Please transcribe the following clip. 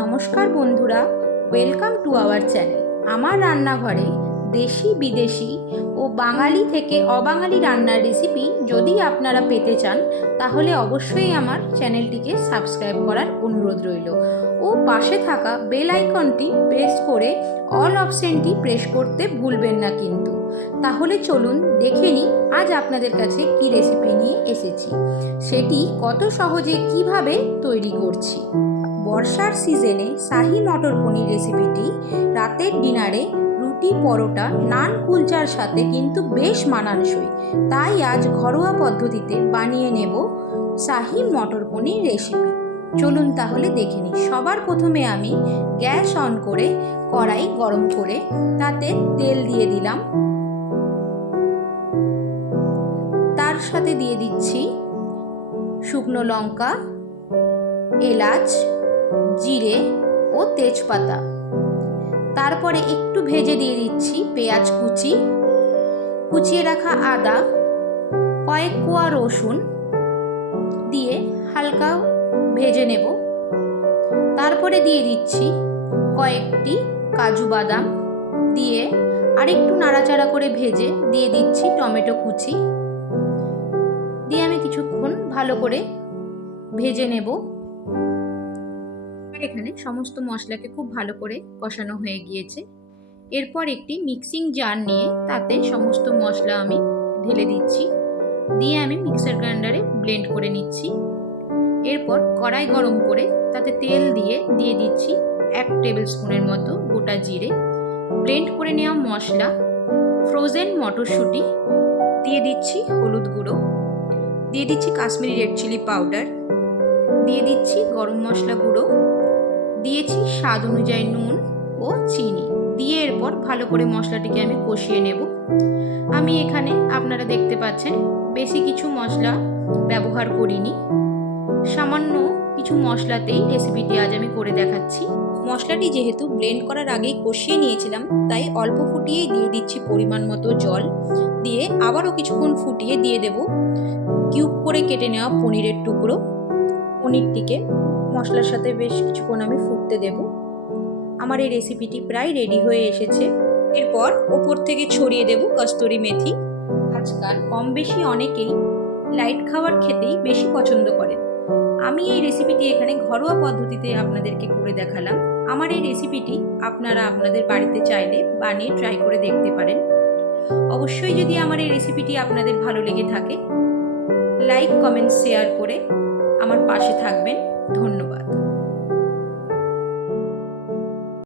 নমস্কার বন্ধুরা, welcome to our channel. আমার রান্নাঘরে দেশি বিদেশি ও বাঙালি থেকে অবাঙালি রান্নার রেসিপি যদি আপনারা পেতে চান তাহলে অবশ্যই আমার চ্যানেলটিকে সাবস্ক্রাইব করার অনুরোধ রইল ও পাশে থাকা বেল আইকনটি প্রেস করে অল অপশনটি প্রেস করতে ভুলবেন না কিন্তু। তাহলে চলুন দেখে নিই আজ আপনাদের কাছে কি রেসিপি নিয়ে এসেছি, সেটি কত সহজে কিভাবে তৈরি করছি। বর্ষার সিজনে শাহি মটর পনির রেসিপিটি রাতের ডিনারে রুটি, পরোটা, নান, কুলচার সাথে কিন্তু বেশ মানানসই। তাই আজ ঘরোয়া পদ্ধতিতে বানিয়ে নেব শাহি মটর পনির রেসিপি। চলুন তাহলে দেখে নিই। সবার প্রথমে আমি গ্যাস অন করে কড়াই গরম করে তাতে তেল দিয়ে দিলাম। তার সাথে দিয়ে দিচ্ছি শুকনো লঙ্কা, এলাচ, জিরে ও তেজপাতা। তারপরে একটু ভেজে দিয়ে দিচ্ছি পেঁয়াজ কুচি, কুচিয়ে রাখা আদা, কয়েক কোয়া রসুন দিয়ে হালকা ভেজে নেব। তারপরে দিয়ে দিচ্ছি কয়েকটি কাজু বাদাম, দিয়ে আরেকটু নাড়াচাড়া করে ভেজে দিয়ে দিচ্ছি টমেটো কুচি, দিয়ে আমি কিছুক্ষণ ভালো করে ভেজে নেব। এখানে সমস্ত মশলাকে খুব ভালো করে কষানো হয়ে গিয়েছে। এরপর একটি মিক্সিং জার নিয়ে তাতে সমস্ত মশলা আমি ঢেলে দিচ্ছি, দিয়ে আমি মিক্সার গ্রাইন্ডারে ব্লেন্ড করে নিচ্ছি। এরপর কড়াই গরম করে তাতে তেল দিয়ে দিচ্ছি 1 টেবিল স্পুনের মতো গোটা জিরে, ব্লেন্ড করে নেওয়া মশলা, ফ্রোজেন মটরশুঁটি, দিয়ে দিচ্ছি হলুদ গুঁড়ো, দিয়ে দিচ্ছি কাশ্মীরি রেড চিলি পাউডার, দিয়ে দিচ্ছি গরম মশলা গুঁড়ো, দিয়েছি স্বাদ অনুযায়ী নুন ও চিনি, দিয়ে এরপর ভালো করে মশলাটিকে আমি কষিয়ে নেব। আমি এখানে আপনারা দেখতে পাচ্ছেন বেশি কিছু মশলা ব্যবহার করিনি, সামান্য কিছু মশলাতেই রেসিপিটি আজ আমি করে দেখাচ্ছি। মশলাটি যেহেতু ব্লেন্ড করার আগেই কষিয়ে নিয়েছিলাম তাই অল্প ফুটিয়েই দিয়ে দিচ্ছি পরিমাণ মতো জল, দিয়ে আবারও কিছুক্ষণ ফুটিয়ে দিয়ে দেব কিউব করে কেটে নেওয়া পনিরের টুকরো। পনিরটিকে মশলার সাথে বেশ কিছুক্ষণ আমি ফুটতে দেব। আমার এই রেসিপিটি প্রায় রেডি হয়ে এসেছে। এরপর ওপর থেকে ছড়িয়ে দেব কস্তুরি মেথি। আজকাল কম বেশি অনেকেই লাইট খাবার খেতেই বেশি পছন্দ করেন। আমি এই রেসিপিটি এখানে ঘরোয়া পদ্ধতিতে আপনাদেরকে করে দেখালাম। আমার এই রেসিপিটি আপনারা আপনাদের বাড়িতে চাইলে বানিয়ে ট্রাই করে দেখতে পারেন। অবশ্যই যদি আমার এই রেসিপিটি আপনাদের ভালো লেগে থাকে লাইক, কমেন্ট, শেয়ার করে আমার পাশে থাকবেন। ধন্যবাদ।